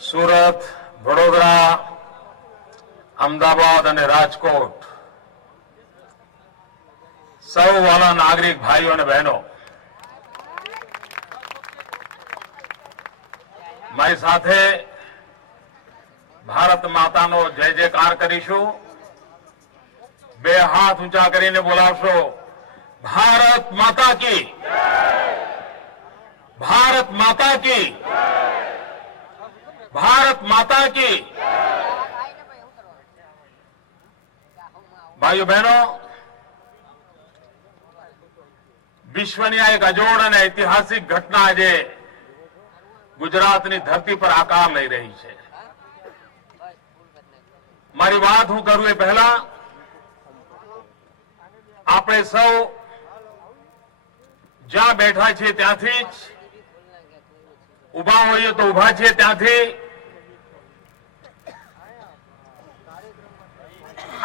સુરત, વડોદરા, અમદાવાદ અને રાજકોટ સૌ વાલા નાગરિક ભાઈઓ અને બહેનો, મારી સાથે ભારત માતાનો જય જયકાર કરીશું. બે હાથ ઊંચા કરીને બોલાવશો, ભારત માતા કી, ભારત માતા કી, ભારત માતા કી. ભાઈઓ બહેનો, વિશ્વની આ એક અજોડ અને ઐતિહાસિક ઘટના આજે ગુજરાતની ધરતી પર આકાર લઈ રહી છે. મારી વાત હું કરું એ પહેલા આપણે સૌ જ્યાં બેઠા છીએ ત્યાંથી જ, ઉભા હોઈએ તો ઉભા છીએ ત્યાંથી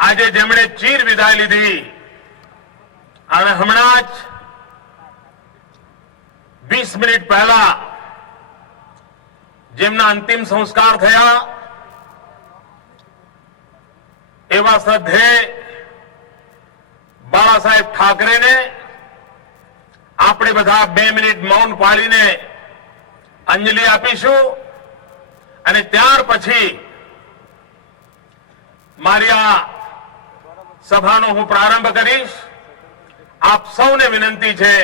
આજે જેમણે ચીર વિદાય લીધી અને હમણાં જ 20 મિનિટ પહેલા જેમના અંતિમ સંસ્કાર થયા એવા શ્રદ્ધેય બાળા સાહેબ ઠાકરેને આપણે બધા 2 મિનિટ મૌન પાળીને અંજલિ આપીશું અને ત્યાર પછી મારી આ સભાનો હું પ્રારંભ કરીશ. આપ સૌને વિનંતી છે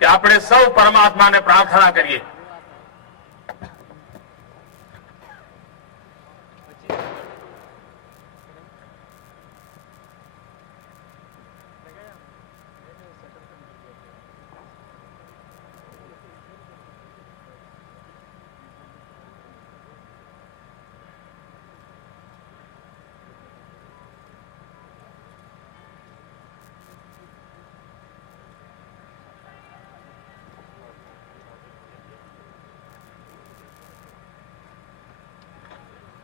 કે આપણે સૌ પરમાત્માને પ્રાર્થના કરીએ.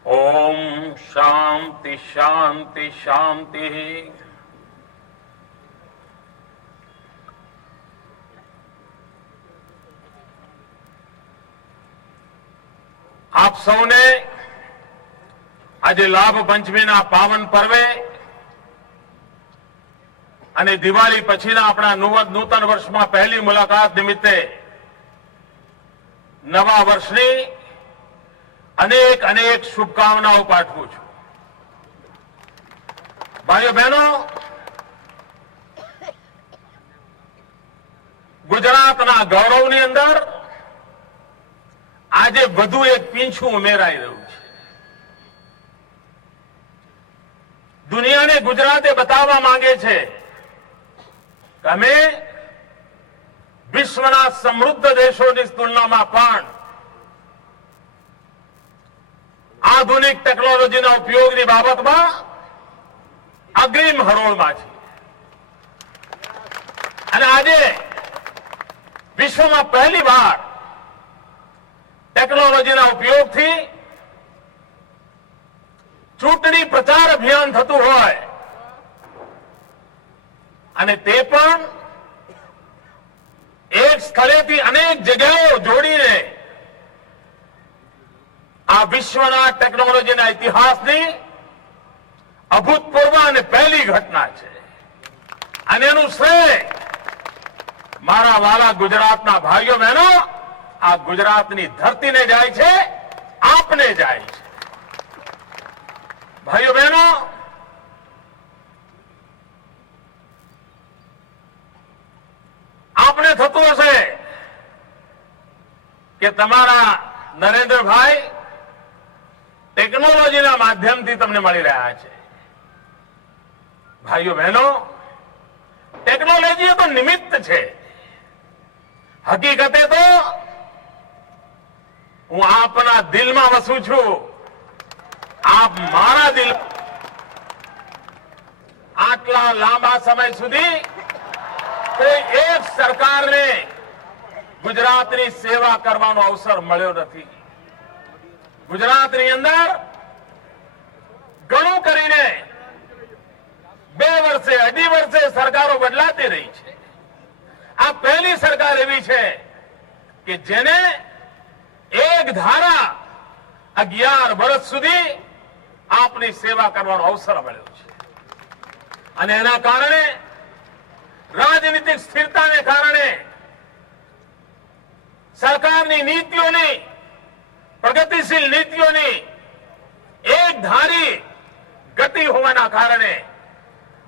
ओम शांति शांति शांति. आप સૌને આજે લાભ પંચમીના પાવન પર્વે અને દિવાળી પછીના આપણા નૂતન વર્ષમાં પહેલી મુલાકાત નિમિત્તે નવા વર્ષની અનેક અનેક શુભકામનાઓ પાઠવું છું. ભાઈઓ બહેનો, ગુજરાતના ગૌરવની અંદર આજે વધુ એક પીંછું ઉમેરાઈ રહ્યું છે. દુનિયાને ગુજરાતે બતાવવા માંગે છે કે અમે વિશ્વના સમૃદ્ધ દેશોની તુલનામાં પણ આધુનિક ટેકનોલોજીના ઉપયોગની બાબતમાં અગ્રીમ હરોળમાં છે. અને આજે વિશ્વમાં પહેલી વાર ટેકનોલોજીના ઉપયોગથી ચૂંટણી પ્રચાર અભિયાન થતું હોય અને તે પણ એક સ્થળેથી અનેક જગ્યાઓ જોડીને આ વિશ્વના ટેકનોલોજીના ઇતિહાસની અભૂતપૂર્વ અને પહેલી ઘટના છે. અને એનું શ્રેય મારા વાલા ગુજરાતના ભાઈઓ બહેનો, આ ગુજરાતની ધરતીને જાય છે, આપને જાય છે. ભાઈઓ બહેનો, આપને થતું હશે કે તમારા નરેન્દ્રભાઈ ટેકનોલોજીના માધ્યમથી તમને મળી રહ્યા છે. ભાઈઓ બહેનો, ટેકનોલોજી તો નિમિત્ત છે. હકીકતે તો હું આપના દિલમાં વસું છું. આપ મારા દિલ. આટલા લાંબા સમય સુધી કોઈ એક સરકારને ગુજરાતની સેવા કરવાનો અવસર મળ્યો નથી. ગુજરાતની અંદર ઘણું કરીને 2 વર્ષે, 2.5 વર્ષે સરકારો બદલાતી રહી છે. આ પહેલી સરકાર એવી છે કે જેને એક ધારા 11 વર્ષ સુધી આપની સેવા કરવાનો અવસર મળ્યો છે અને એના કારણે રાજનીતિક સ્થિરતાને કારણે સરકારની નીતિઓની પ્રગતિશીલ નીતિઓની એક ધારી ગતિ હોવાના કારણે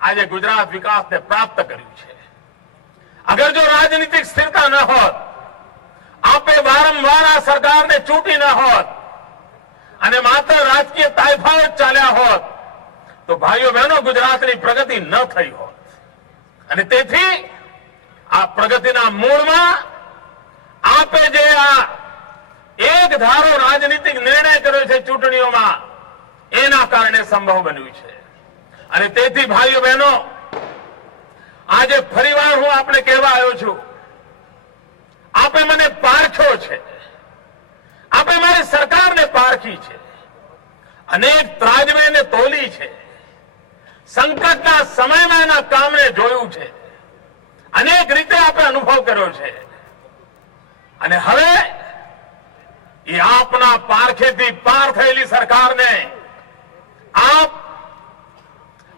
આજે ગુજરાત વિકાસને પ્રાપ્ત કર્યું છે. અગર જો રાજનીતિક સ્થિરતા ન હોત, આપે વારંવાર આ સરકારને ચૂંટી ન હોત અને માત્ર રાજકીય તાઇફાઓ જ ચાલ્યા હોત તો ભાઈઓ બહેનો ગુજરાતની પ્રગતિ ન થઈ હોત. અને તેથી આ પ્રગતિના મૂળમાં આપે જે આ એક ધારો રાજનીતિક નિર્ણય કર્યો છે ચૂંટણીઓમાં, એના કારણે સંભવ બન્યું છે. અને તેથી ભાઈઓ બહેનો, આજે ફરીવાર હું આપને કહેવા આવ્યો છું, આપે મને પારખ્યો છે, આપે મારી સરકારને પારખી છે, અનેક ત્રાજવેને તોલી છે, સંકટના સમયમાં એના કામને જોયું છે, અનેક રીતે આપણે અનુભવ કર્યો છે. અને હવે એ આપના પારખેથી પાર થયેલી સરકારને આપ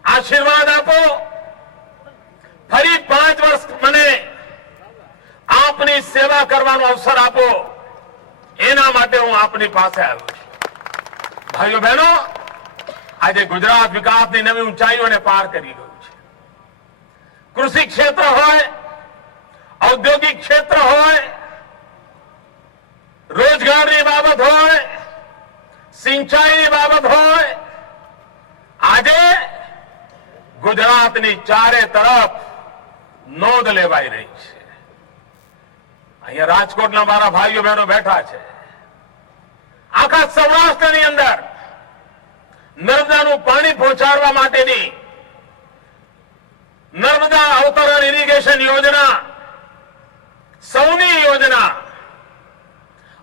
આશીર્વાદ આપો, ફરી 5 વર્ષ મને આપની સેવા કરવાનો અવસર આપો, એના માટે હું આપની પાસે આવ્યો છું. ભાઈઓ બહેનો, આજે ગુજરાત વિકાસની નવી ઊંચાઈઓને પાર કરી ગયું છે. કૃષિ ક્ષેત્ર હોય, ઔદ્યોગિક ક્ષેત્ર હોય, રોજગારની બાબત હોય, સિંચાઈની બાબત હોય, આજે ગુજરાતની ચારે તરફ નોંધ લેવાઈ રહી છે. અહીંયા રાજકોટના મારા ભાઈઓ બહેનો બેઠા છે. આખા સૌરાષ્ટ્રની અંદર નર્મદાનું પાણી પહોંચાડવા માટેની નર્મદા અવતરણ ઇરિગેશન યોજના, સૌની યોજના,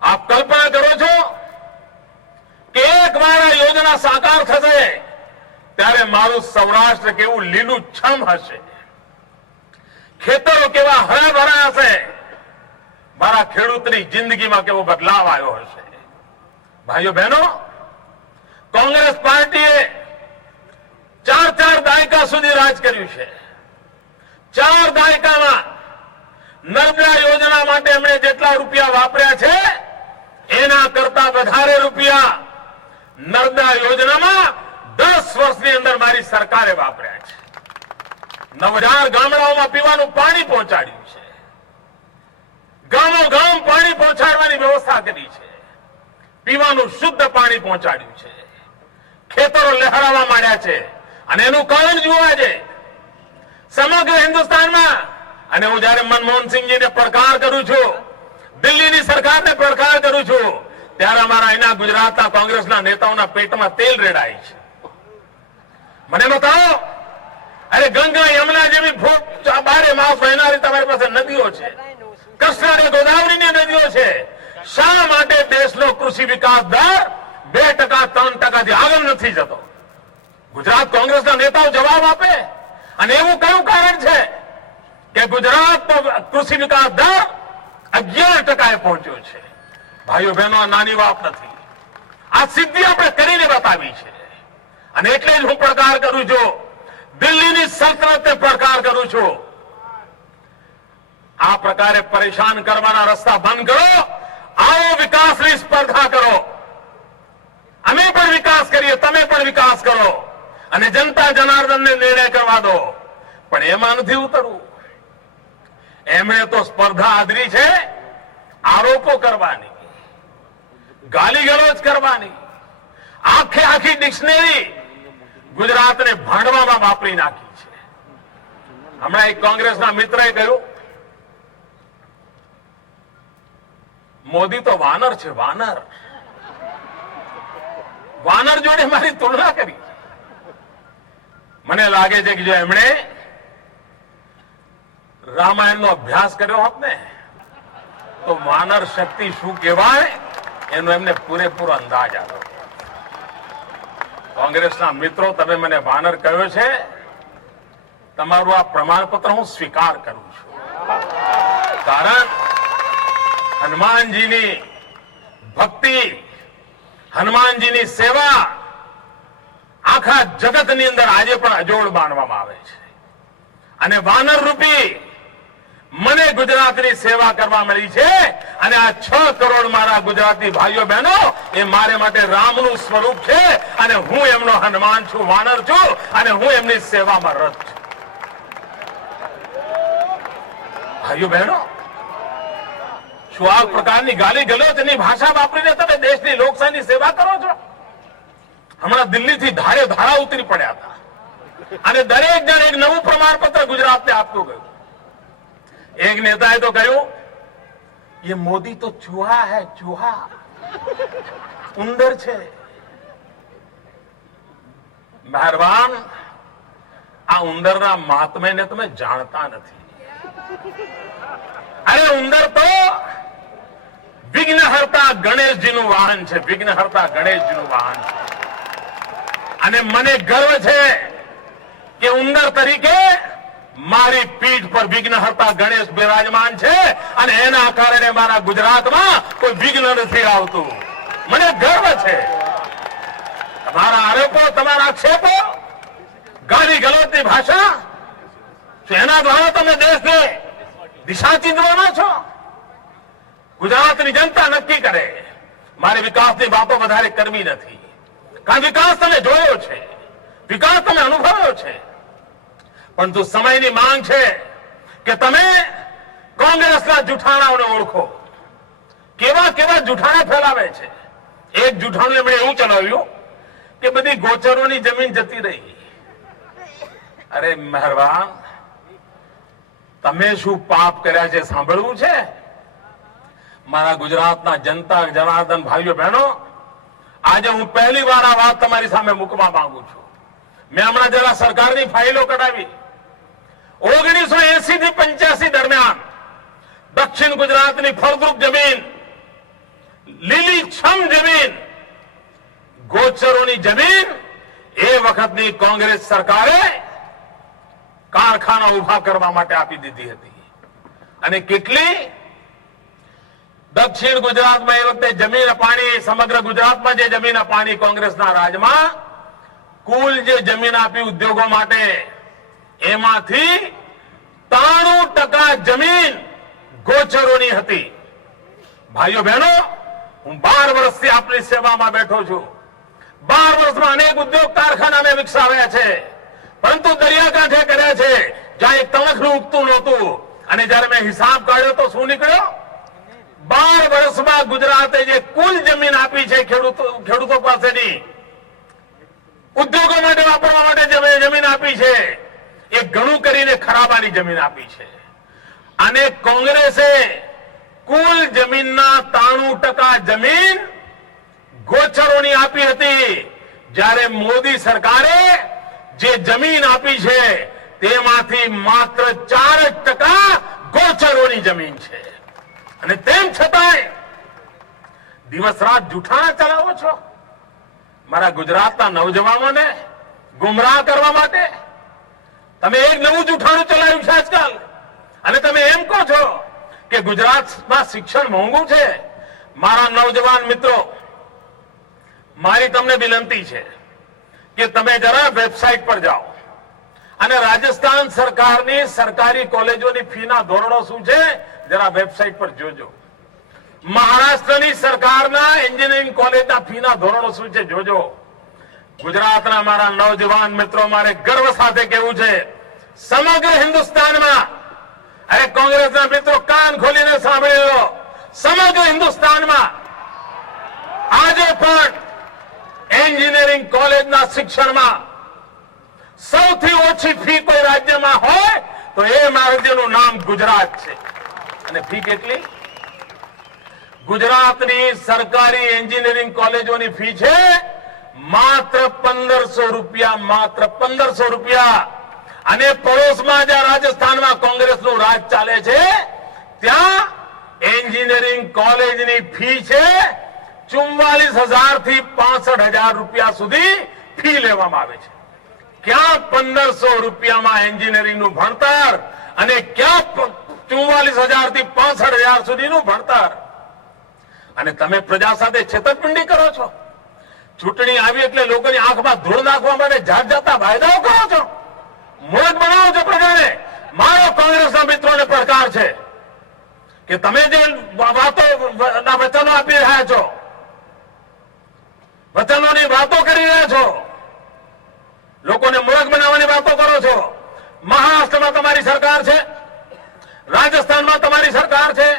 આપ કલ્પના કરો છો કે એકવાર આ યોજના સાકાર થશે ત્યારે મારું સૌરાષ્ટ્ર કેવું લીલુંછમ હશે, ખેતરો કેવા હરાભરા હશે, મારા ખેડૂતની જિંદગીમાં કેવો બદલાવ આવ્યો હશે. ભાઈઓ બહેનો, કોંગ્રેસ પાર્ટીએ 4 દાયકા સુધી રાજ કર્યું છે. 4 દાયકામાં નર્મદા યોજના માટે એમણે જેટલા રૂપિયા વાપર્યા છે એના કરતા વધારે રૂપિયા નર્મદા યોજનામાં 10 વર્ષની અંદર મારી સરકારે વાપર્યા છે. 9000 ગામડાઓમાં પીવાનું પાણી પહોંચાડ્યું છે, ગામો ગામ પાણી પહોંચાડવાની વ્યવસ્થા કરી છે, પીવાનું શુદ્ધ પાણી પહોંચાડ્યું છે, ખેતરો લહેરાવા માંડ્યા છે. અને એનું કારણ જોવા છે સમગ્ર હિન્દુસ્તાનમાં. અને હું જયારે મનમોહનસિંહજીને પડકાર કરું છું, દિલ્હીની સરકારને પડકાર કરું છું, ત્યારે અમારા અહીંના ગુજરાતના કોંગ્રેસના નેતાઓના પેટમાં તેલ રેડાય છે. મને બતાવો, અરે ગંગા યમુના જેવી બારે માસ વહેનારી તમારી પાસે નદીઓ છે, કૃષ્ણ અને ગોદાવરીની નદીઓ છે, શા માટે દેશનો કૃષિ વિકાસ દર 2%, 3%થી આગળ નથી જતો? ગુજરાત કોંગ્રેસના નેતાઓ જવાબ આપે. અને એવું કયું કારણ છે કે ગુજરાતનો કૃષિ વિકાસ દર 11% પહોંચ્યો છે? ભાઈઓ બહેનો, આ નાની વાત નથી. આ સિદ્ધિ આપણે કરીને બતાવી છે. અને એટલે જ હું પડકાર કરું છું, દિલ્હીની સલ્તનતને પડકાર કરું છું, આ પ્રકારે પરેશાન કરવાના રસ્તા બંધ કરો, આવો વિકાસની સ્પર્ધા કરો. અમે પણ વિકાસ કરીએ, તમે પણ વિકાસ કરો, અને જનતા જનાર્દનને નિર્ણય કરવા દો. પણ એમાં નથી ઉતરવું. એમણે તો સ્પર્ધા આદરી છે આરોપો કરવાની, ગાલી ગલોચ કરવાની, આખી ડિક્શનરી ગુજરાતને ભાંડવામાં વાપરી નાખી છે. હમણાં એક કોંગ્રેસના મિત્રએ કહ્યું, મોદી તો વાનર છે, વાનર. વાનર જોડે મારી તુલના કરી. મને લાગે છે કે જો એમણે રામાયણનો અભ્યાસ કર્યો હોત ને તો વાનર શક્તિ શું કહેવાય એનો એમને પૂરેપૂરો અંદાજ આવ્યો. કોંગ્રેસના મિત્રો, તમે મને વાનર કહ્યો છે, તમારું આ પ્રમાણપત્ર હું સ્વીકાર કરું છું. કારણ હનુમાનજીની ભક્તિ હનુમાનજીની સેવા આખા જગતની અંદર આજે પણ અજોડ માનવામાં આવે છે અને વાનર રૂપી મને ગુજરાતની સેવા કરવા મળી છે અને આ 6 કરોડ મારા ગુજરાતી ભાઈઓ બહેનો એ મારે માટે રામનું સ્વરૂપ છે અને હું એમનો હનુમાન છું, વાનર છું અને હું એમની સેવામાં રત છું. ભાઈઓ બહેનો, શું આ પ્રકારની ગાલી ગલોચની ભાષા વાપરીને તમે દેશની લોકશાહીની સેવા કરો છો? હમણાં દિલ્હીથી ધારે ધારા ઉતરી પડ્યા હતા અને દરેક જણ એક નવું પ્રમાણપત્ર ગુજરાતને આપતું ગયું. એક નેતાએ તો કહ્યું, ये मोदी तो चूहा है, चूहा, ઉંદર છે. મહેરબાન, આ ઉંદરના મહાત્મ્યને તમે જાણતા નથી. અરે ઉંદર તો વિઘ્નહર્તા ગણેશજીનું વાહન છે, વિઘ્નહર્તા ગણેશજીનું વાહન છે. અને મને ગર્વ છે કે ઉંદર તરીકે મારી પીઠ પર વિઘ્નહર્તા ગણેશ બિરાજમાન છે અને એના કારણે મારા ગુજરાતમાં કોઈ વિઘ્ન નથી આવતું. મને ગર્વ છે. તમારા આરોપો, તમારા આક્ષેપો, ગાલી ગલોચની ભાષા, એના દ્વારા તમે દેશને દિશા ચીંધવાના છો. ગુજરાતની જનતા નક્કી કરે. મારે વિકાસની વાતો વધારે કરવી નથી, કારણ વિકાસ તમે જોયો છે, વિકાસ તમે અનુભવ્યો છે. પરંતુ સમયની માંગ છે કે તમે કોંગ્રેસના જૂઠાણાઓને ઓળખો. કેવા કેવા જૂઠાણા ફેલાવે છે. એક જૂઠાણું એમણે એવું ચલાવ્યું કે બધી ગોચરોની જમીન જતી રહી. અરે મહેરબાન, તમે શું પાપ કર્યા છે સાંભળવું છે? મારા ગુજરાતના જનતા જનાર્દન ભાઈઓ બહેનો, આજે હું પહેલી વાર આ વાત તમારી સામે મૂકવા માંગુ છું. મેં હમણાં જરા સરકારની ફાઇલો કઢાવી. 1980 થી 85 દરમિયાન દક્ષિણ ગુજરાતની ફળદ્રુપ જમીન, લીલીછમ જમીન, ગોચરોની જમીન એ વખતની કોંગ્રેસ સરકારે કારખાના ઉભા કરવા માટે આપી દીધી હતી. અને કેટલી દક્ષિણ ગુજરાતમાં એ વખતે જમીન અપાણી, સમગ્ર ગુજરાતમાં જે જમીન અપાણી કોંગ્રેસના રાજમાં, કુલ જે જમીન આપી ઉદ્યોગો માટે, એમાંથી 93% જમીન ગોચરોની હતી. ભાઈઓ બહેનો, હું 12 વર્ષથી આપની સેવામાં બેઠો છું. 12 વર્ષમાં અનેક ઉદ્યોગ કારખાના મેં વિકસાવ્યા છે, પરંતુ દરિયાકાંઠે કર્યા છે જ્યાં એક તણખનું ઉગતું નહોતું. અને જયારે મેં હિસાબ કાઢ્યો તો શું નીકળ્યો? 12 વર્ષમાં ગુજરાતે જે કુલ જમીન આપી છે ખેડૂતો પાસેની, ઉદ્યોગો માટે વાપરવા માટે જમીન આપી છે, એ ઘણું કરીને ખરાબાની જમીન આપી છે. અને કોંગ્રેસે કુલ જમીનના 93% જમીન ગોચરોની આપી હતી. જ્યારે મોદી સરકારે જે જમીન આપી છે તેમાંથી માત્ર 4% ગોચરોની જમીન છે. અને તેમ છતાંય દિવસ રાત જૂઠાણા ચલાવો છો મારા ગુજરાતના નવજવાનોને ગુમરાહ કરવા માટે. તમે એક નવું જૂઠાણું ચલાવ્યું છે આજકાલ, અને તમે એમ કહો છો કે ગુજરાતમાં શિક્ષણ મોંઘું છે. મારા નવજવાન મિત્રો, મારી તમને વિનંતી છે કે તમે જરા વેબસાઇટ પર જાઓ અને રાજસ્થાન સરકારની સરકારી કોલેજોની ફીના ધોરણો શું છે જરા વેબસાઇટ પર જોજો. મહારાષ્ટ્રની સરકારના એન્જિનિયરિંગ કોલેજના ફીના ધોરણો શું છે જોજો. ગુજરાતના મારા નવજવાન મિત્રો, મારે ગર્વ સાથે કહેવું છે, સમગ્ર હિન્દુસ્તાનમાં, અરે કોંગ્રેસના મિત્રો કાન ખોલીને સાંભળી લો, સમગ્ર હિન્દુસ્તાનમાં આજે પણ એન્જિનિયરિંગ કોલેજના શિક્ષણમાં સૌથી ઓછી ફી કોઈ રાજ્યમાં હોય તો એ રાજ્યનું નામ ગુજરાત છે. અને ફી કેટલી? ગુજરાતની સરકારી એન્જિનિયરિંગ કોલેજોની ફી છે માત્ર 1500 રૂપિયા, માત્ર 1500 રૂપિયા. અને પડોશમાં જ્યાં રાજસ્થાનમાં કોંગ્રેસનું રાજ ચાલે છે ત્યાં એન્જિનિયરિંગ કોલેજની ફી છે 44,000 થી 65,000 રૂપિયા સુધી ફી લેવામાં આવે છે. ક્યાં 1500 રૂપિયામાં એન્જિનિયરિંગનું ભણતર અને ક્યાં 44,000 થી 65,000 સુધીનું ભણતર. અને તમે પ્રજા સાથે છેતરપિંડી કરો છો. ચૂંટણી આવી એટલે લોકોની આંખમાં ધૂળ નાખવા માટે જાત જાતના વાયદાઓ કરો છો, મોજ બનાવો છો પ્રજાને. મારો કોંગ્રેસના મિત્રોને પડકાર છે કે તમે જે વાતોના વચનો આપી રહ્યા છો, વચનોની વાતો કરી રહ્યા છો, લોકોને મૂર્ખ બનાવવાની વાતો કરો છો. મહારાષ્ટ્રમાં તમારી સરકાર છે, રાજસ્થાનમાં તમારી સરકાર છે,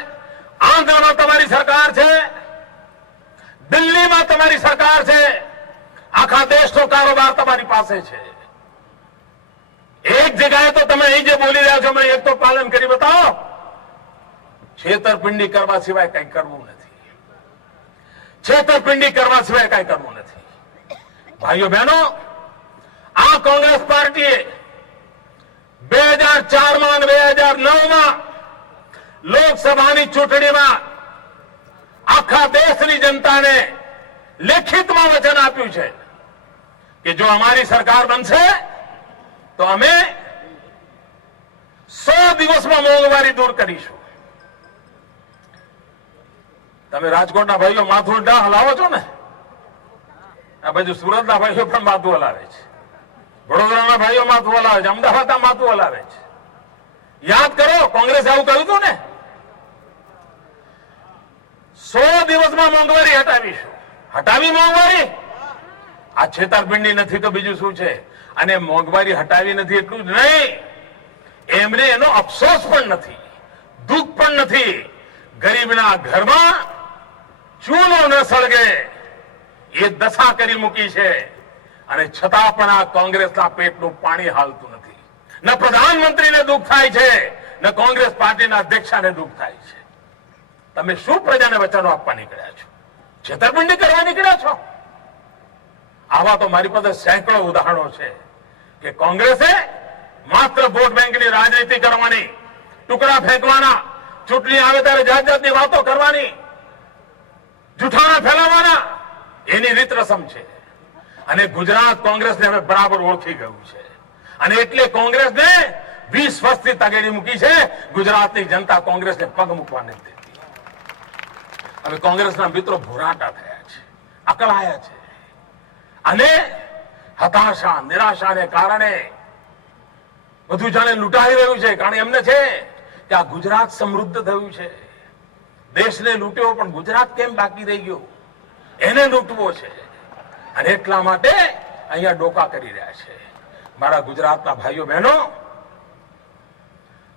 આંધ્રમાં તમારી સરકાર છે, દિલ્હીમાં તમારી સરકાર છે. આખા દેશનો કારોબાર તમારી પાસે છે. એક જગ્યાએ તો તમે અહીં જે બોલી રહ્યા છો મેં એક તો પાલન કરી બતાવો. છેતરપિંડી કરવા સિવાય કઈ કરવું નથી. છેતરપિંડી કરવા સિવાય કઈ કરવું નથી. ભાઈઓ બહેનો, આ કોંગ્રેસ પાર્ટીએ 2004માં અને 2009માં લોકસભાની ચૂંટણીમાં આખા દેશની જનતાને લેખિતમાં વચન આપ્યું છે કે જો અમારી સરકાર બનશે તો અમે 100 દિવસમાં મોંઘવારી દૂર કરીશું. તમે રાજકોટના ભાઈઓ માથું હલાવો છો ને, આ બાજુ સુરતના ભાઈઓ પણ માથું હલાવે છે, વડોદરાના ભાઈઓ માથું હલાવે છે, અમદાવાદના માથું હલાવે છે. યાદ કરો, કોંગ્રેસ આવું કહ્યું હતું ને, 100 દિવસમાં મોંઘવારી હટાવીશું. હટાવી મોંઘવારી? આ છેતરપિંડી નથી તો બીજું શું છે? અને મોંઘવારી હટાવી નથી એટલું જ નહીં, એમને એનો અફસોસ પણ નથી, દુઃખ પણ નથી. ગરીબના ઘરમાં ચૂલો ન સળગે એ દશા કરી મૂકી છે, અને છતાં પણ આ કોંગ્રેસના પેટનું પાણી હાલતું નથી. ન પ્રધાનમંત્રીને દુઃખ થાય છે, ન કોંગ્રેસ પાર્ટીના અધ્યક્ષાને દુઃખ થાય છે. તમે શું પ્રજાને વચનો આપવા નીકળ્યા છો? છેતરપિંડી કરવા નીકળ્યા છો? આવા તો મારી પાસે સેંકડો ઉદાહરણો છે કે કોંગ્રેસે માત્ર વોટ બેંકની રાજનીતિ કરવાની, ટુકડા ફેંકવાના, ચૂંટણી આવે ત્યારે જાત જાતની વાતો કરવાની, જૂઠાણા ફેલાવવાના, એની રીત રસમ છે. અને ગુજરાત કોંગ્રેસને હવે બરાબર ઓળખી ગયું છે. અને એટલે કોંગ્રેસને 20 વર્ષથી તગેડી મૂકી છે. ગુજરાતની જનતા કોંગ્રેસને પગ મૂકવા નથી દેતી. હવે કોંગ્રેસના મિત્રો ભોરાટા થયા છે, અકળાયા છે, અને હતાશા, નિરાશાને કારણે બધું જાણે લૂંટાઈ રહ્યું છે. કારણ એમને છે કે આ ગુજરાત સમૃદ્ધ થયું છે, દેશને લૂંટ્યો, પણ ગુજરાત કેમ બાકી રહી ગયો, એને લૂંટવો છે. અને એટલા માટે અહીંયા ડોકા કરી રહ્યા છે. મારા ગુજરાતના ભાઈઓ બહેનો,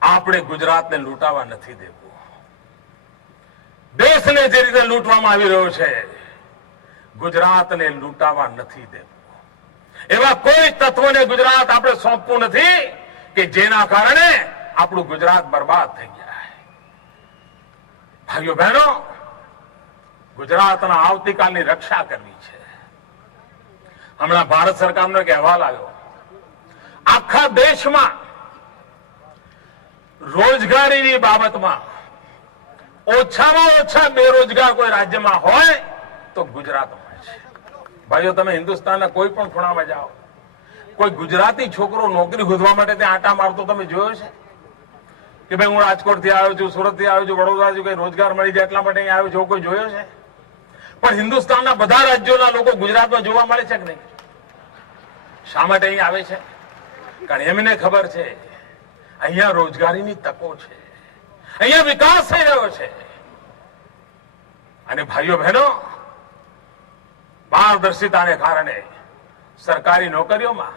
આપણે ગુજરાતને લૂંટાવા નથી દેવું. દેશને જે રીતે લૂંટવામાં આવી રહ્યો છે, ગુજરાતને લૂંટાવા નથી દેવું. એવા કોઈ તત્વોને ગુજરાત આપણે સોંપવું નથી કે જેના કારણે આપણું ગુજરાત બરબાદ થઈ જાય. ભાઈઓ બહેનો, ગુજરાતના આવતીકાલની રક્ષા કરવી છે. હમણાં ભારત સરકારનો એક અહેવાલ આવ્યો, આખા દેશમાં રોજગારીની બાબતમાં ઓછામાં ઓછા બેરોજગાર કોઈ રાજ્યમાં હોય તો ગુજરાતમાં છે. ભાઈઓ, તમે હિન્દુસ્તાનના કોઈ પણ ખૂણામાં જાઓ, કોઈ ગુજરાતી છોકરો નોકરી શોધવા માટે ત્યાં આટા મારતો તમે જોયો છે કે ભાઈ હું રાજકોટથી આવ્યો છું, સુરતથી આવ્યો છું, વડોદરાથી કઈ રોજગાર મળી જાય એટલા માટે અહીંયા આવ્યો છું, કોઈ જોયો છે? પણ હિન્દુસ્તાનના બધા રાજ્યોના લોકો ગુજરાતમાં જોવા મળે છે કે નહીં? શા માટે અહીં આવે છે? કારણ એમને ખબર છે અહીંયા રોજગારીની તકો છે, અહીંયા વિકાસ થઈ રહ્યો છે. અને ભાઈઓ બહેનો, પારદર્શિતાને કારણે સરકારી નોકરીઓમાં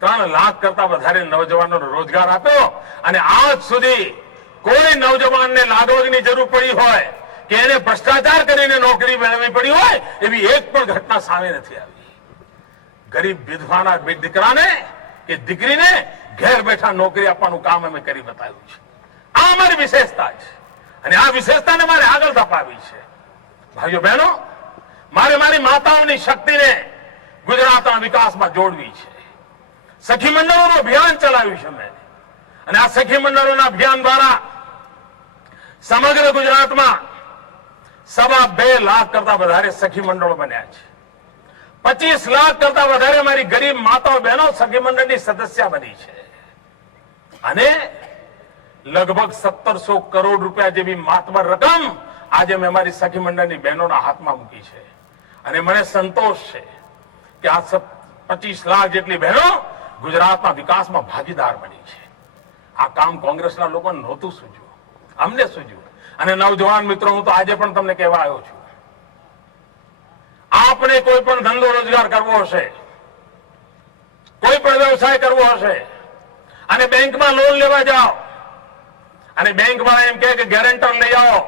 3 લાખ કરતા વધારે નવજવાનોને રોજગાર આપ્યો. અને આજ સુધી કોઈ નવજવાનને લાગવગની જરૂર પડી હોય કે એને ભ્રષ્ટાચાર કરીને નોકરી મેળવવી પડી હોય એવી એક પણ ઘટના સામે નથી આવી. ગરીબ વિધવાના દીકરાને કે દીકરીને ઘેર બેઠા નોકરી આપવાનું કામ અમે કરી બતાવ્યું છે. આ અમારી વિશેષતા છે, અને આ વિશેષતાને મારે આગળ ધપાવી છે. ભાઈઓ બહેનો, મારે મારી માતાઓની શક્તિને ગુજરાતના વિકાસમાં જોડવી છે. સખી મંડળોનું અભિયાન ચલાવ્યું છે મેં, અને આ સખી મંડળોના અભિયાન દ્વારા સમગ્ર ગુજરાતમાં 2.25 લાખ કરતા વધારે સખી મંડળો બન્યા છે. 25 લાખ કરતા વધારે મારી ગરીબ માતાઓ બહેનો સખી મંડળની સદસ્ય બની છે. અને લગભગ 1700 કરોડ રૂપિયા જેવી માતબર રકમ આજે મેં મારી સખી મંડળની બહેનોના હાથમાં મૂકી છે. અને મને સંતોષ છે કે આ 25 લાખ જેટલી બહેનો ગુજરાતના વિકાસમાં ભાગીદાર બની છે. આ કામ કોંગ્રેસના લોકોને નહોતું સૂઝ્યું, અમને સૂઝ્યું. અને નવજવાન મિત્રો, હું તો આજે પણ તમને કહેવા આવ્યો છું, આપણે કોઈ પણ ધંધો રોજગાર કરવો હશે, કોઈ પણ વ્યવસાય કરવો હશે અને બેંકમાં લોન લેવા જાઓ અને બેંક વાળા એમ કહે કે ગેરેન્ટર લઈ આવો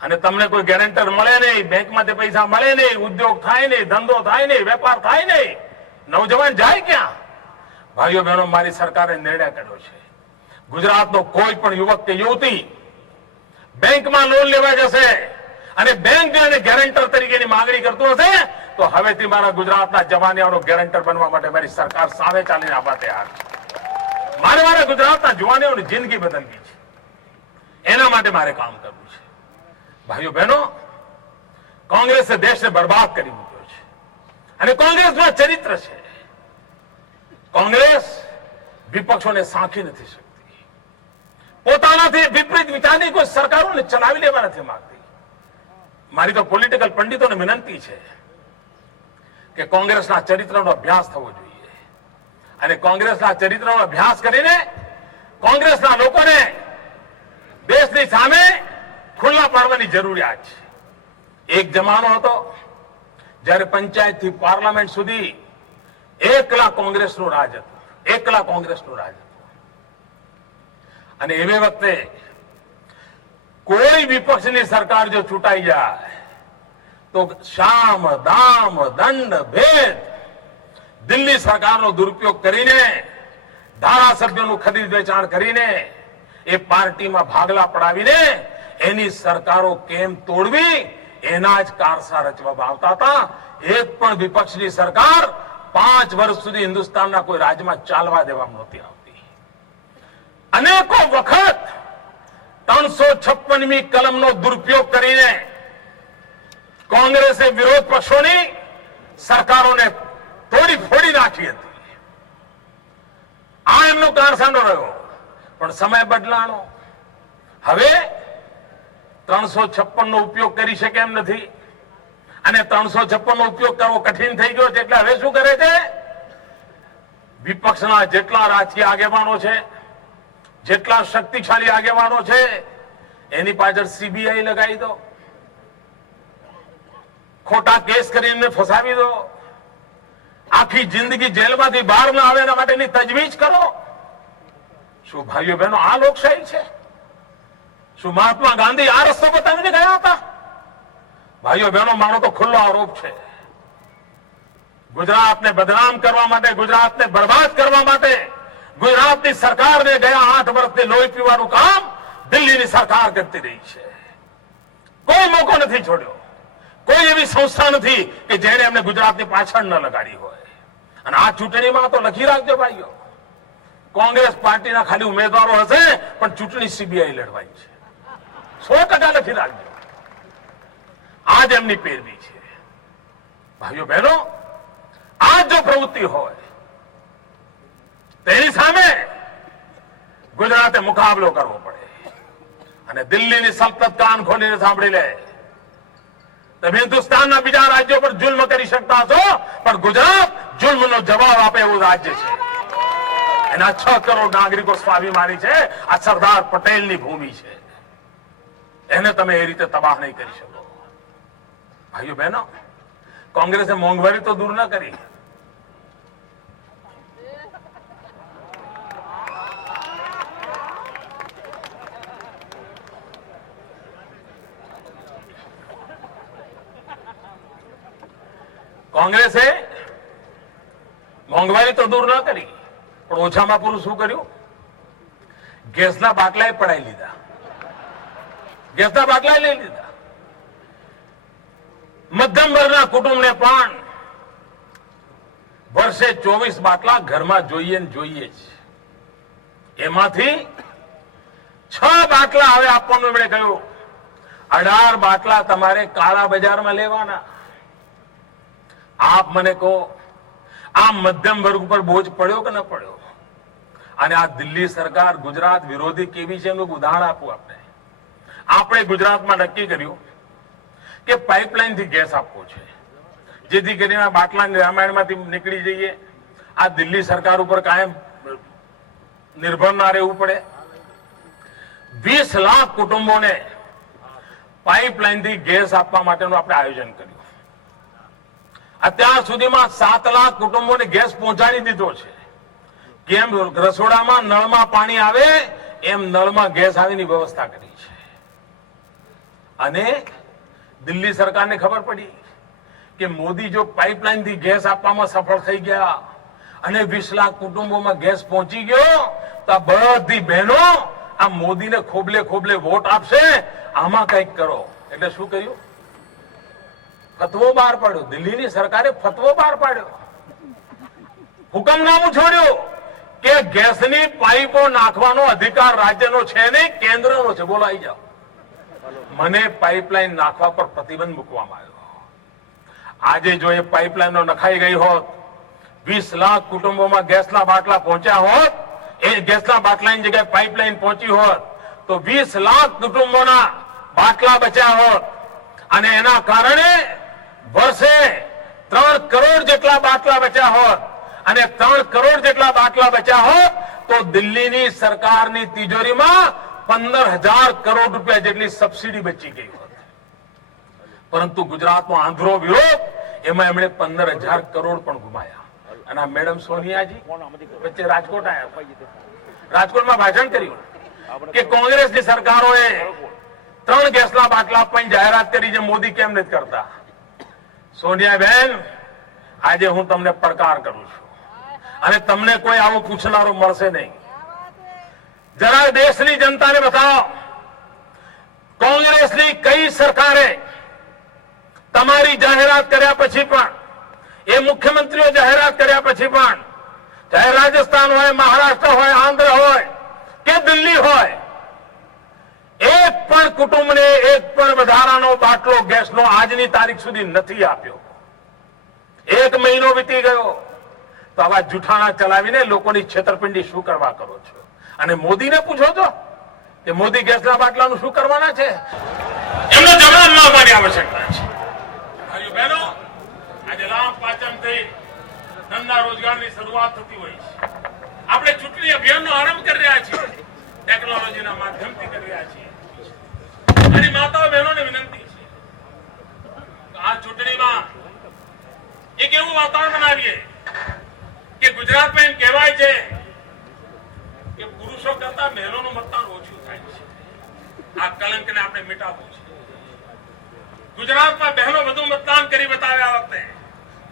અને તમને કોઈ ગેરેન્ટર મળે નહીં, બેંકમાંથી પૈસા મળે નહીં, ઉદ્યોગ થાય નહીં, ધંધો થાય નહીં, વેપાર થાય નહીં, નવજવાન જાય ક્યાં? ભાઈઓ બહેનો, મારી સરકારે નિર્ણય કર્યો છે, ગુજરાતનો કોઈ પણ યુવક કે યુવતી બેંકમાં લોન લેવા જશે અને બેંક અને ગેરેન્ટર તરીકેની માંગણી કરતું હશે તો હવેથી મારા ગુજરાતના જવાનીઓનો ગેરેન્ટર બનવા માટે મારી સરકાર સામે ચાલીને આવવા તૈયાર છે. મારા ગુજરાતના જવાનીઓની જિંદગી બદલવી છે, એના માટે મારે કામ કરવું છે. ભાઈઓ બહેનો, કોંગ્રેસે દેશને બરબાદ કરી મૂક્યો છે અને કોંગ્રેસમાં ચરિત્ર છે. કોંગ્રેસ વિપક્ષોને સાંખી નથી શકતી, પોતાનાથી વિપરીત વિચારની કોઈ સરકારોને ચલાવી લેવા નથી માંગતી. મારી તો પોલિટિકલ પંડિતોને વિનંતી છે કે કોંગ્રેસના ચરિત્રનો અભ્યાસ થવો જોઈએ અને કોંગ્રેસના ચરિત્રનો અભ્યાસ કરીને કોંગ્રેસના લોકોને દેશની સામે ખુલ્લા પાડવાની જરૂરિયાત છે. એક જમાનો હતો જ્યારે પંચાયતથી પાર્લામેન્ટ સુધી એકલા કોંગ્રેસનું રાજ હતું, એકલા કોંગ્રેસનું રાજ હતું. અને એવે વખતે કોઈ વિપક્ષની સરકાર જો ચૂંટાઈ જાય તો શામ દામ દંડ ભેદ દિલ્હી સરકારનો દુરુપયોગ કરીને, ધારાસભ્યોનું ખરીદ વેચાણ કરીને, એ પાર્ટીમાં ભાગલા પડાવીને એની સરકારો કેમ તોડવી એના જ કારસા રચવામાં આવતા હતા. એક પણ વિપક્ષની સરકાર 5 વર્ષ સુધી હિન્દુસ્તાનના કોઈ રાજ્યમાં ચાલવા દેવામાં નહોતી આવતી. અનેકો વખત 356મી કલમનો દુરુપયોગ કરીને કોંગ્રેસે વિરોધ પક્ષોની સરકારોને તોડી ફોડી નાખી હતી. આ એમનો કારસાનો રહ્યો. પણ સમય બદલાણો, હવે 356 નો ઉપયોગ કરી શકે એમ નથી અને 356 નો ઉપયોગ કરવો કઠિન થઈ ગયો છે. એટલે હવે શું કરે છે? વિપક્ષના જેટલા રાજકીય આગેવાનો છે, જેટલા શક્તિશાળી આગેવાનો છે, એની પાછળ સીબીઆઈ લગાવી દો, ખોટા કેસ કરીને ફસાવી દો, આખી જિંદગી જેલમાંથી બહાર ના આવે એના માટેની તજવીજ કરો. શું ભાઈઓ બહેનો આ લોકશાહી છે? શું મહાત્મા ગાંધી આ રસ્તો બતાવીને ગયા હતા? ભાઈઓ બહેનો, મારો તો ખુલ્લો આરોપ છે, ગુજરાતને બદનામ કરવા માટે, ગુજરાતને બરબાદ કરવા માટે, ગુજરાતની સરકારને ગયા 8 વર્ષથી લોહી પીવાનું કામ દિલ્હીની સરકાર કરતી રહી છે. કોઈ મોકો નથી છોડ્યો, કોઈ એવી સંસ્થા નથી કે જેને એમને ગુજરાતની પાછળ ન લગાડી હોય. અને આ ચૂંટણીમાં તો લખી રાખજો ભાઈઓ, કોંગ્રેસ પાર્ટીના ખાલી ઉમેદવારો હશે પણ ચૂંટણી સીબીઆઈ લડવાની છે. 100% લખી રાખજો. આજ એમની પેરવી છે. ભાઈઓ બહેનો, આ જો પ્રવૃત્તિ હોય તેની સામે ગુજરાતે મુકાબલો કરવો પડે. અને દિલ્હીની સલ્તનત કાન ખોલીને સાંભળી લે, તમે હિન્દુસ્તાનના બીજા રાજ્યો પર જુલ્મ કરી શકતા છો પણ ગુજરાત જુલ્મનો જવાબ આપે એવું રાજ્ય છે. એના 6 કરોડ નાગરિકો સ્વાભિમાની છે. આ સરદાર પટેલની ભૂમિ છે, એને તમે એ રીતે તબાહ નહીં કરી શકો. ભાઈઓ બહેનો, કોંગ્રેસે મોંઘવારી તો દૂર ન કરી, કોંગ્રેસે મોંઘવારી તો દૂર ન કરી પણ ઓછામાં પૂરું શું કર્યું? ગેસના બાટલા પડાવી લીધા, ગેસના બાટલા લઈ લીધા. મધ્યમ વર્ગના કુટુંબને પણ વર્ષે 24 બાટલા ઘરમાં જોઈએ ને જોઈએ જ. એમાંથી 6 બાટલા હવે આપવાનું એમણે કહ્યું. 18 બાટલા તમારે કાળા બજારમાં લેવાના. આપ મને કહો, આ મધ્યમ વર્ગ ઉપર બોજ પડ્યો કે ન પડ્યો? અને આ દિલ્હી સરકાર ગુજરાત વિરોધી કેવી છે એનું ઉદાહરણ આપું આપણે. આપણે ગુજરાતમાં નક્કી કર્યું કે પાઇપલાઇનથી ગેસ આપવો છે, જેથી કરીને બાટલાની રામાયણમાંથી નીકળી જઈએ. આ દિલ્હી સરકાર ઉપર કાયમ નિર્ભર ના રહેવું પડે. 20 લાખ કુટુંબોને પાઇપલાઇનથી ગેસ આપવા માટેનું આપણે આયોજન કર્યું. અત્યાર સુધીમાં 7 લાખ કુટુંબોને ગેસ પહોંચાડી દીધો છે. કેમ રસોડામાં નળમાં પાણી આવે એમ નળમાં ગેસ આવીની વ્યવસ્થા કરી છે. અને દિલ્હી સરકારને ખબર પડી કે મોદી જો પાઇપલાઇનથી ગેસ આપવામાં સફળ થઈ ગયા અને 20 લાખ કુટુંબોમાં ગેસ પહોંચી ગયો તો આ બધી બહેનો આ મોદીને ખોબલે ખોબલે વોટ આપશે. આમાં કંઈક કરો. એટલે શું કર્યું? ફતવો બહાર પાડ્યો. દિલ્હીની સરકારે ફતવો બહાર પાડ્યો, હુકમનામું છોડ્યું કે ગેસની પાઇપો નાખવાનો અધિકાર રાજ્યનો છે નહીં, કેન્દ્રનો છે. બોલો આવી જાઓ. મને પાઇપલાઇન નાખવા પર પ્રતિબંધ મૂકવામાં આવ્યો. આજે જો એ પાઇપલાઇનો નખાઈ ગઈ હોત, 20 લાખ કુટુંબોમાં ગેસના બાટલા પહોંચ્યા હોત, એ ગેસના બાટલાની જગ્યાએ પાઇપલાઇન પહોંચી હોત તો 20 લાખ કુટુંબોના બાટલા બચ્યા હોત. અને એના કારણે વર્ષે 3 કરોડ જેટલા બાટલા બચ્યા હોત. અને 3 કરોડ જેટલા બાટલા બચ્યા હોત તો દિલ્હીની સરકારની તિજોરીમાં 15,000 કરોડ રૂપિયા જેટલી સબસિડી બચી ગઈ હોત. પરંતુ ગુજરાતનો આંધળો વિરોધ, એમાં એમણે 15,000 કરોડ પણ ગુમાયા. અને આ મેડમ સોનિયાજી વચ્ચે રાજકોટ આવ્યા, રાજકોટમાં ભાષણ કર્યું કે કોંગ્રેસની સરકારોએ 3 ગેસના બાટલા આપવાની જાહેરાત કરી છે, મોદી કેમ નથી કરતા? સોનિયા બેન, આજે હું તમને પડકાર કરું છું અને તમને કોઈ આવું પૂછનારો મળશે નહીં. જરા દેશની જનતાને બતાવો, કોંગ્રેસની કઈ સરકારે તમારી જાહેરાત કર્યા પછી પણ, એ મુખ્યમંત્રીઓ જાહેરાત કર્યા પછી પણ, ચાહે રાજસ્થાન હોય, મહારાષ્ટ્ર હોય, આંધ્ર હોય કે દિલ્હી હોય, એક પણ કુટુંબને એક પણ વધારાનો બાટલો ગેસનો આજની તારીખ સુધી નથી આપ્યો. 1 મહિનો વીતી ગયો તો આવા જૂઠાણા ચલાવીને લોકોની છેતરપિંડી શું કરવા કરો છો? અને મોદીને પૂછો છો કે મોદી ગેસના બાટલાનું શું કરવાના છે? એમનો જવાબ ન આપવાની આવશ્યકતા છે. ભાઈઓ બહેનો, આજે રામ પાંચમથી ધંધા રોજગારની શરૂઆત થતી હોય છે. આપણે ચૂંટણી અભિયાનનો આરંભ કરી રહ્યા છીએ, ટેકનોલોજીના માધ્યમથી કરી રહ્યા છીએ. મારી માતાઓ બહેનોને વિનંતી છે કે આ ચૂંટણીમાં એક એવું વાતાવરણ બનાવીએ કે ગુજરાતમાં એમ કહેવાય છે કે પુરુષો કરતા બહેનોનું મતદાન ઓછું થાય છે. આ કલંકને આપણે મિટાવવું છે. ગુજરાતમાં બહેનો વધુ મતદાન કરી બતાવે આ વખતે,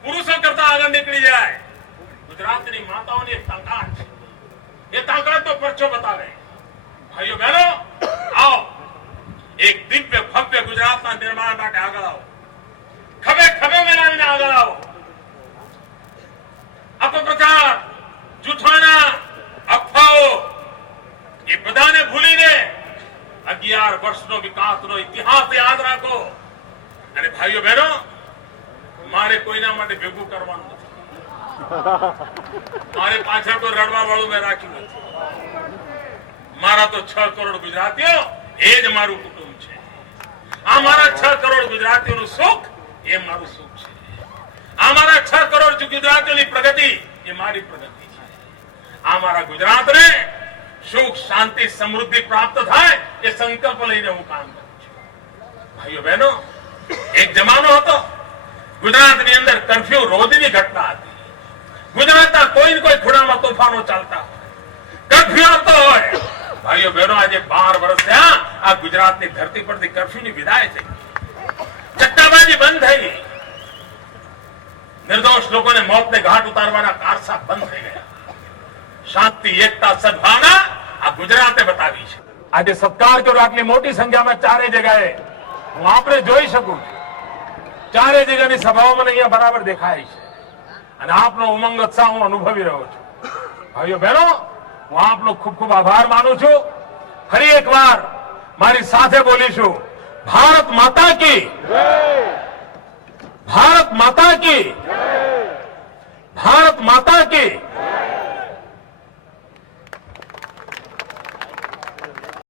પુરુષો કરતા આગળ નીકળી જાય. ગુજરાતની માતાઓની એક તાકાત છે, એ તાકાત તો પરચો બતાવે. ભાઈઓ બહેનો, આવો એક દિવ્ય ભવ્ય ગુજરાતના નિર્માણ માટે આગળ આવો. ખભે ખભે મિલાવીને આગળ આવો. અપપ્રચાર, જૂઠાણા, અફવાઓ એ બધાને ભૂલીને 11 વર્ષનો વિકાસનો ઇતિહાસ યાદ રાખો. અને ભાઈઓ બહેનો, મારે કોઈના માટે ભેગું કરવાનું નથી. મારે પાછળ કોઈ રડવા વાળું મેં રાખ્યું નથી. મારા તો 6 કરોડ ગુજરાતીઓ, એ જ મારું કુટુંબ છે. આ મારા 6 કરોડ ગુજરાતીઓનું સુખ, એ મારું સુખ છે. આ મારા 6 કરોડ ગુજરાતીઓની પ્રગતિ, એ મારી પ્રગતિ છે. આ મારા ગુજરાતને સુખ, શાંતિ, સમૃદ્ધિ પ્રાપ્ત થાય એ સંકલ્પ લઈને હું કામ કરું છું. ભાઈઓ બહેનો, એક જમાનો હતો ગુજરાતની અંદર કર્ફ્યુ રોજની ઘટના હતી. ગુજરાતના કોઈ ખૂણામાં તોફાનો ચાલતા, કર્ફ્યુ આવતો હોય. ભાઈઓ બહેનો, આજે 12 વર્ષ થયા આ ગુજરાતની ધરતી પરથી કર્ફ્યુની વિદાય થઈ. ચટ્ટાબાજી બંધ થઈ. નિર્દોષ લોકોને મોતને ઘાટ ઉતારવાના કારસા બંધ થઈ ગયા. શાંતિ, એકતા, સદભાવના આ ગુજરાતે બતાવી છે. આજે સત્કાર કર્યો આટલી મોટી સંખ્યામાં ચારે જગ્યાએ હું આપણે જોઈ શકું છું. ચારે જગ્યાની સભાઓ મને અહીંયા બરાબર દેખાય છે. અને આપનો ઉમંગ ઉત્સાહ હું અનુભવી રહ્યો છું. ભાઈઓ બહેનો, હું આપનો ખૂબ ખૂબ આભાર માનું છું. ફરી એકવાર મારી સાથે બોલીશું, ભારત માતા કી જય, ભારત માતા કી જય, ભારત માતા કી જય.